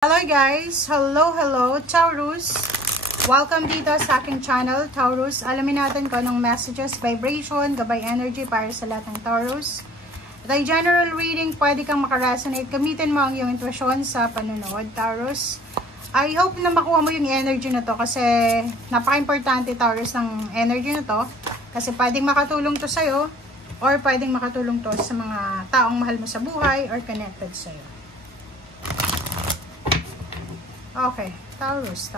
Hello guys! Hello Taurus! Welcome dito sa aking channel, Taurus. Alamin natin kung anong messages, vibration, gabay energy para sa lahat ng Taurus. Ito ay general reading, pwede kang makaresonate. Gamitin mo ang iyong intuition sa panonood, Taurus. I hope na makuha mo yung energy na to kasi napaka-importante, Taurus, ng energy na to. Kasi pwedeng makatulong to sa'yo or pwedeng makatulong to sa mga taong mahal mo sa buhay or connected sa'yo. Okay, Taurus.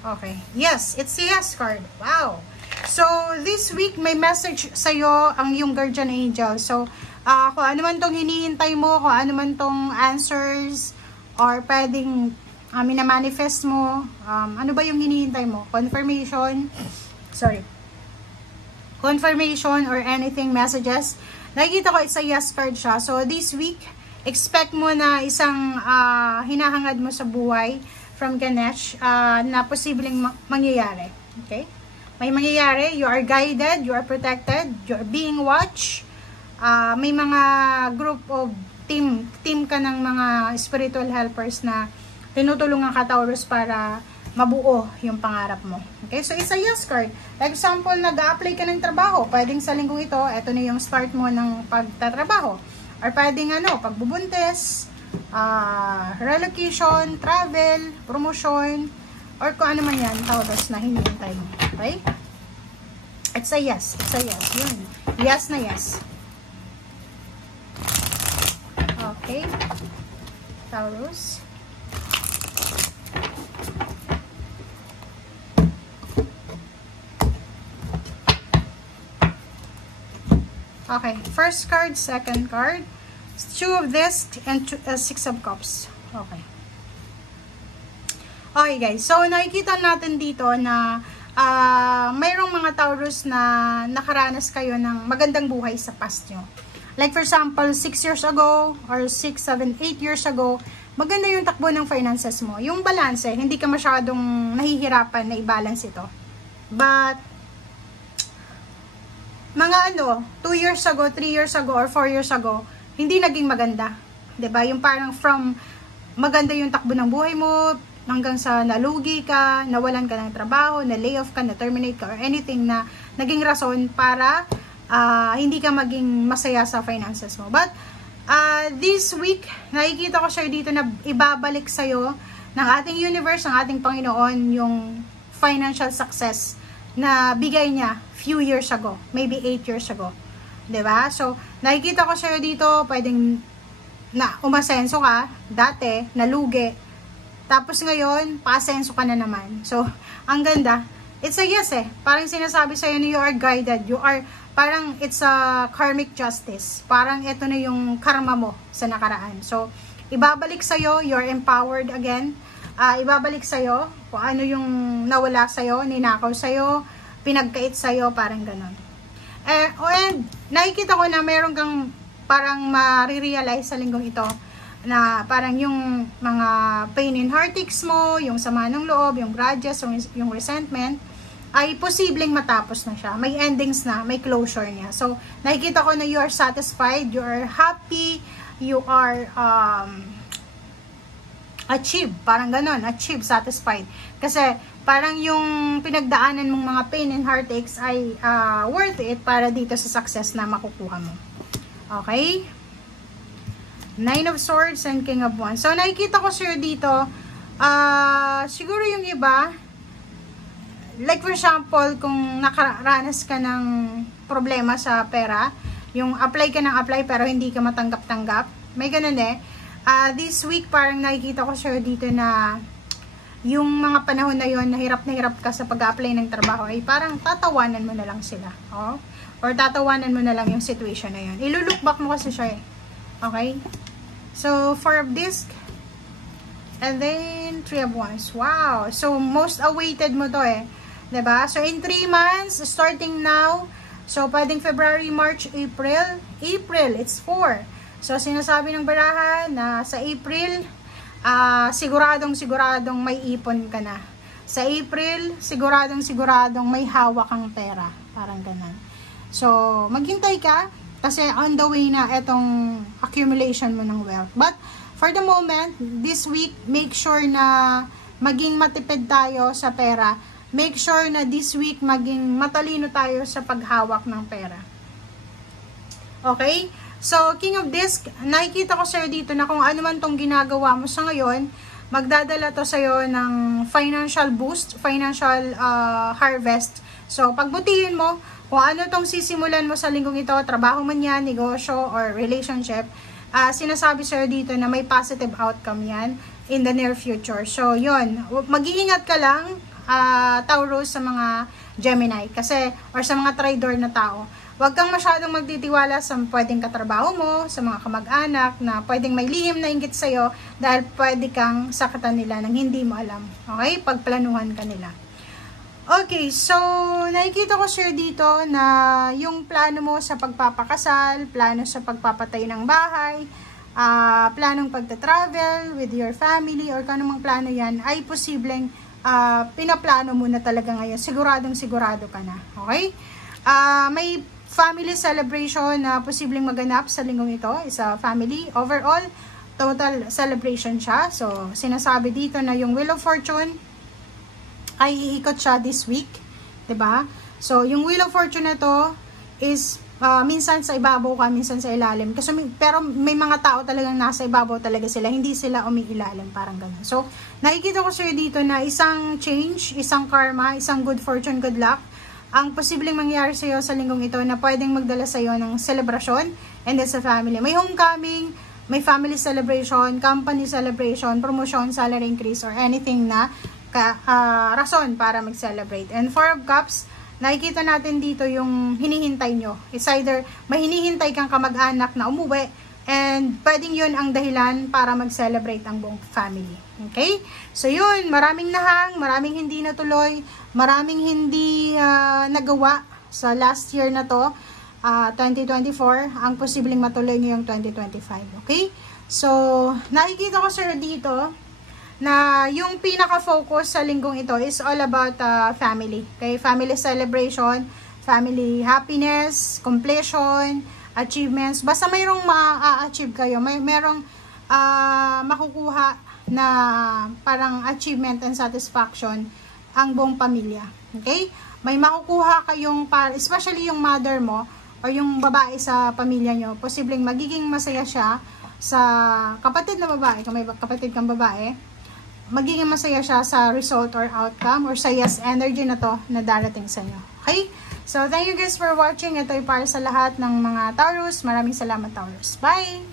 Okay, yes, it's a yes card. Wow! So, this week, may message sa'yo ang yung guardian angel. So, kung ano man tong hinihintay mo, kung ano man tong answers, or pwedeng minamanifest mo, ano ba yung hinihintay mo? Confirmation or anything, messages. Nakikita ko it's a yes card siya. So, this week, expect mo na isang hinahangad mo sa buhay from Ganesh na posibleng mangyayari. Okay? May mangyayari, you are guided, you are protected, you are being watched. May mga group of team ka ng mga spiritual helpers na tinutulungan ka, Taurus, para mabuo yung pangarap mo. Okay? So, it's a yes card. Like example, nag-a-apply ka ng trabaho. Pwedeng sa linggong ito na yung start mo ng pagtatrabaho. Or pwedeng pagbubuntis, relocation, travel, promotion, or kung ano man yan, Taurus, na hinihintay mo. Okay? It's a yes. It's a yes. Yun. Yes na yes. Okay? Taurus. Okay, first card, second card, two of this, and six of cups. Okay. Okay guys, so nakikita natin dito na mayroong mga Taurus na nakaranas kayo ng magandang buhay sa past nyo. Like for example, 6 years ago, or 6, 7, 8 years ago, maganda yung takbo ng finances mo. Yung balance, hindi ka masyadong nahihirapan na i-balance ito. But mga 2 years ago, 3 years ago, or 4 years ago, hindi naging maganda. 'Di ba? Yung parang from maganda yung takbo ng buhay mo, hanggang sa nalugi ka, nawalan ka ng trabaho, na-layoff ka, na-terminate ka, or anything na naging rason para hindi ka maging masaya sa finances mo. But, this week, nakikita ko siya dito na ibabalik sa'yo ng ating universe, ng ating Panginoon, yung financial success na bigay niya few years ago, maybe 8 years ago. 'Di ba? So, nakikita ko sa'yo dito, pwedeng na umasenso ka, dati, nalugi, tapos ngayon, paasenso ka na naman. So, ang ganda. It's a yes Parang sinasabi sa'yo na you are guided. You are, parang it's a karmic justice. Parang ito na yung karma mo sa nakaraan. So, ibabalik sa'yo, you're empowered again. Ibabalik sa'yo kung ano yung nawala sa'yo, ninakaw sa'yo, pinagkait sa'yo, parang ganon. And nakikita ko na meron kang parang marirealize sa linggong ito na parang yung mga pain and heartaches mo, yung sama ng loob, yung grudges, yung resentment, ay posibleng matapos na siya. May endings na, may closure niya. So, nakikita ko na you are satisfied, you are happy, you are achieve, parang ganon, achieve, satisfied. Kasi parang yung pinagdaanan mong mga pain and heartaches ay worth it para dito sa success na makukuha mo. Okay? Nine of Swords and King of Wands. So, nakikita ko sa'yo dito, siguro yung iba, like for example, kung nakaranas ka ng problema sa pera, yung apply ka ng apply pero hindi ka matanggap-tanggap, may ganun this week parang nakikita ko sa'yo dito na yung mga panahon na yon na hirap ka sa pag-apply ng trabaho ay parang tatawanan mo na lang sila. Or tatawanan mo na lang yung situation na yon. Ilulook back mo kasi siya Okay? So, 4 of disc. And then, 3 of wands. Wow! So, most awaited mo to Diba? So, in 3 months, starting now, so, pwedeng February, March, April. April, it's 4. So, sinasabi ng baraha na sa April, siguradong may ipon ka na. Sa April, siguradong may hawak kang pera. Parang ganun. So, maghintay ka kasi on the way na itong accumulation mo ng wealth. But, for the moment, this week, make sure na maging matipid tayo sa pera. Make sure na this week maging matalino tayo sa paghawak ng pera. Okay? So, King of Disc, nakikita ko sa'yo dito na kung ano man tong ginagawa mo sa ngayon, magdadala to sa'yo ng financial boost, financial harvest. So, pagbutihin mo, kung ano tong sisimulan mo sa linggong ito, trabaho man yan, negosyo, or relationship, sinasabi sa'yo dito na may positive outcome yan in the near future. So, yun. Mag-iingat ka lang, Taurus, sa mga Gemini, kasi, or sa mga trader na tao. Huwag kang masyadong magtitiwala sa pwedeng katrabaho mo, sa mga kamag-anak na pwedeng may lihim na inggit sa'yo dahil pwede kang sakatan nila nang hindi mo alam. Okay? Pagplanuhan ka nila. Okay, so nakikita ko sir dito na yung plano mo sa pagpapakasal, plano sa pagpapatay ng bahay, planong pagta-travel with your family or kung anumang plano yan ay posibleng pinaplano mo na talaga ngayon. Siguradong sigurado ka na. Okay? May family celebration na posibleng maganap sa linggong ito, isa family. Overall, total celebration siya. So, sinasabi dito na yung Wheel of Fortune ay iikot siya this week. 'Di ba? So, yung Wheel of Fortune na to is minsan sa ibabaw ka, minsan sa ilalim. Kasi, pero may mga tao talagang nasa ibabaw talaga sila. Hindi sila umiilalim, parang ganun. So, nakikita ko sir dito na isang change, isang karma, isang good fortune, good luck ang posibleng mangyari sa iyo sa linggong ito na pwedeng magdala sa iyo ng celebration and then sa family. May homecoming, may family celebration, company celebration, promotion, salary increase, or anything na rason para mag-celebrate. And 4 of Cups, nakikita natin dito yung hinihintay nyo. It's either may hinihintay kang kamag-anak na umuwi and pwedeng yun ang dahilan para mag-celebrate ang buong family. Okay? So yun, maraming nahang, maraming hindi natuloy, maraming hindi nagawa sa last year na to, 2024, ang posibleng matuloy ngayong 2025. Okay? So, nakikita ko sir dito na yung pinaka-focus sa linggong ito is all about family. Okay? Family celebration, family happiness, completion, achievements. Basta mayroong ma-achieve kayo, merong makukuha na parang achievement and satisfaction ang buong pamilya. Okay? May makukuha kayong, especially yung mother mo or yung babae sa pamilya nyo, posibleng magiging masaya siya sa kapatid na babae, kung may kapatid kang babae, magiging masaya siya sa result or outcome or sa yes energy na to na darating sa inyo. Okay? So, thank you guys for watching. Ito ay para sa lahat ng mga Taurus. Maraming salamat, Taurus. Bye!